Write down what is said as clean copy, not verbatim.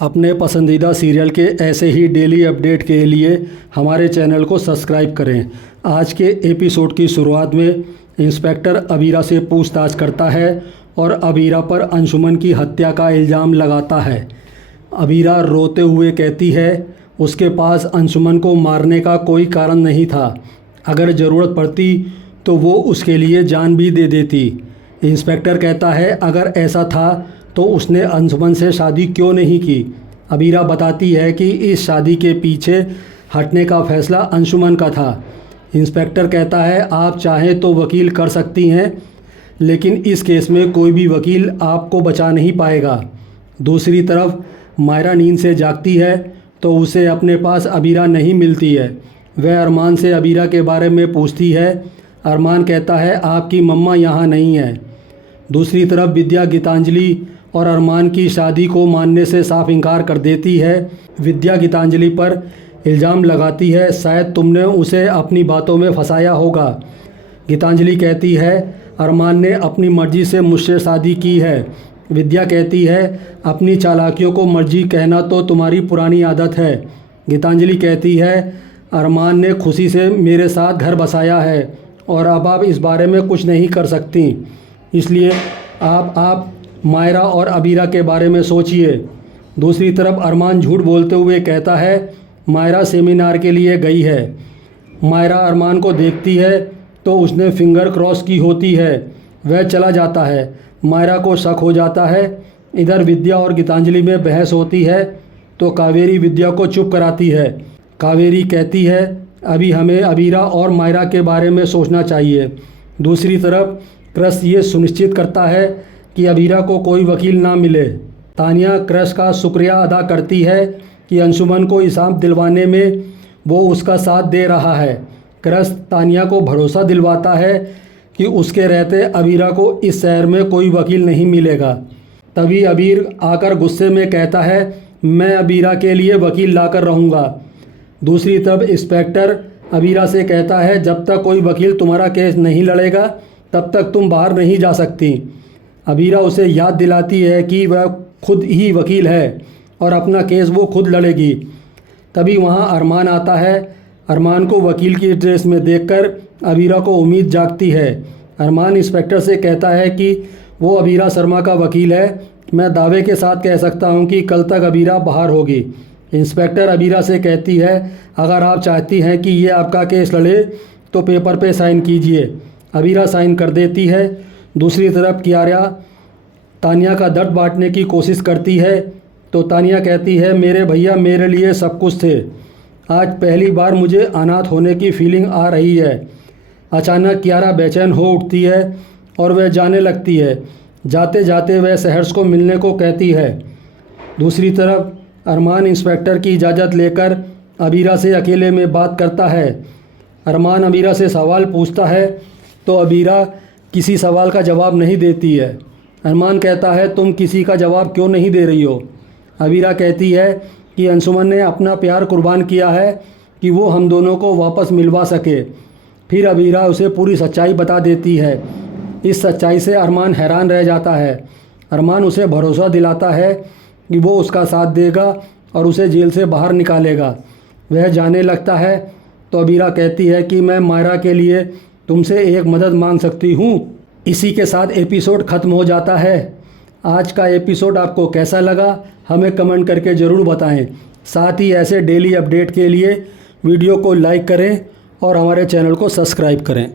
अपने पसंदीदा सीरियल के ऐसे ही डेली अपडेट के लिए हमारे चैनल को सब्सक्राइब करें। आज के एपिसोड की शुरुआत में इंस्पेक्टर अबीरा से पूछताछ करता है और अबीरा पर अंशुमन की हत्या का इल्ज़ाम लगाता है। अबीरा रोते हुए कहती है उसके पास अंशुमन को मारने का कोई कारण नहीं था, अगर ज़रूरत पड़ती तो वो उसके लिए जान भी दे देती। इंस्पेक्टर कहता है अगर ऐसा था तो उसने अंशुमन से शादी क्यों नहीं की। अबीरा बताती है कि इस शादी के पीछे हटने का फ़ैसला अंशुमन का था। इंस्पेक्टर कहता है आप चाहें तो वकील कर सकती हैं, लेकिन इस केस में कोई भी वकील आपको बचा नहीं पाएगा। दूसरी तरफ मायरा नींद से जागती है तो उसे अपने पास अबीरा नहीं मिलती है। वह अरमान से अबीरा के बारे में पूछती है। अरमान कहता है आपकी मम्मा यहाँ नहीं है। दूसरी तरफ विद्या गीतांजलि और अरमान की शादी को मानने से साफ इनकार कर देती है। विद्या गीतांजलि पर इल्ज़ाम लगाती है शायद तुमने उसे अपनी बातों में फंसाया होगा। गीतांजलि कहती है अरमान ने अपनी मर्ज़ी से मुझसे शादी की है। विद्या कहती है अपनी चालाकियों को मर्जी कहना तो तुम्हारी पुरानी आदत है। गीतांजलि कहती है अरमान ने खुशी से मेरे साथ घर बसाया है और अब आप इस बारे में कुछ नहीं कर सकती, इसलिए आप मायरा और अबीरा के बारे में सोचिए। दूसरी तरफ अरमान झूठ बोलते हुए कहता है मायरा सेमिनार के लिए गई है। मायरा अरमान को देखती है तो उसने फिंगर क्रॉस की होती है। वह चला जाता है। मायरा को शक हो जाता है। इधर विद्या और गीतांजलि में बहस होती है तो कावेरी विद्या को चुप कराती है। कावेरी कहती है अभी हमें अबीरा और मायरा के बारे में सोचना चाहिए। दूसरी तरफ क्रश ये सुनिश्चित करता है कि अबीरा को कोई वकील ना मिले। तानिया क्रश का शुक्रिया अदा करती है कि अंशुमन को इंसाफ दिलवाने में वो उसका साथ दे रहा है। क्रश तानिया को भरोसा दिलवाता है कि उसके रहते अबीरा को इस शहर में कोई वकील नहीं मिलेगा। तभी अबीर आकर गुस्से में कहता है मैं अबीरा के लिए वकील लाकर रहूँगा। दूसरी तरफ इंस्पेक्टर अबीरा से कहता है जब तक कोई वकील तुम्हारा केस नहीं लड़ेगा तब तक तुम बाहर नहीं जा सकती। अबीरा उसे याद दिलाती है कि वह खुद ही वकील है और अपना केस वो खुद लड़ेगी। तभी वहाँ अरमान आता है। अरमान को वकील की ड्रेस में देखकर अबीरा को उम्मीद जागती है। अरमान इंस्पेक्टर से कहता है कि वो अबीरा शर्मा का वकील है। मैं दावे के साथ कह सकता हूँ कि कल तक अबीरा बाहर होगी। इंस्पेक्टर अबीरा से कहती है अगर आप चाहती हैं कि ये आपका केस लड़े तो पेपर पे साइन कीजिए। अबीरा साइन कर देती है। दूसरी तरफ कियारा तानिया का दर्द बांटने की कोशिश करती है तो तानिया कहती है मेरे भैया मेरे लिए सब कुछ थे। आज पहली बार मुझे अनाथ होने की फीलिंग आ रही है। अचानक कियारा बेचैन हो उठती है और वह जाने लगती है। जाते जाते वह सहर्ष को मिलने को कहती है। दूसरी तरफ अरमान इंस्पेक्टर की इजाज़त लेकर अबीरा से अकेले में बात करता है। अरमान अबीरा से सवाल पूछता है तो अबीरा किसी सवाल का जवाब नहीं देती है। अरमान कहता है तुम किसी का जवाब क्यों नहीं दे रही हो। अबीरा कहती है कि अंशुमन ने अपना प्यार कुर्बान किया है कि वो हम दोनों को वापस मिलवा सके। फिर अबीरा उसे पूरी सच्चाई बता देती है। इस सच्चाई से अरमान हैरान रह जाता है। अरमान उसे भरोसा दिलाता है कि वो उसका साथ देगा और उसे जेल से बाहर निकालेगा। वह जाने लगता है तो अबीरा कहती है कि मैं मायरा के लिए तुमसे एक मदद मांग सकती हूँ। इसी के साथ एपिसोड ख़त्म हो जाता है। आज का एपिसोड आपको कैसा लगा हमें कमेंट करके ज़रूर बताएं। साथ ही ऐसे डेली अपडेट के लिए वीडियो को लाइक करें और हमारे चैनल को सब्सक्राइब करें।